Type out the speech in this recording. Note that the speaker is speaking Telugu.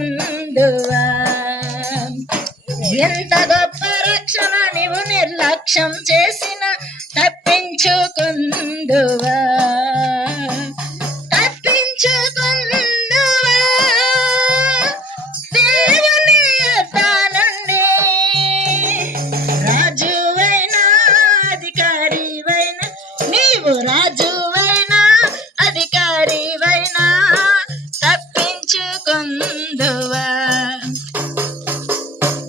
తప్పించుకుందువా. ఎంత గొప్ప రక్షణ నీవు నిర్లక్ష్యం చేసిన తప్పించుకుందువా. తప్పించుకుందువా దేవుని యొద్ద నుండి. రాజువైనా అధికారివైనా నీవు రాజు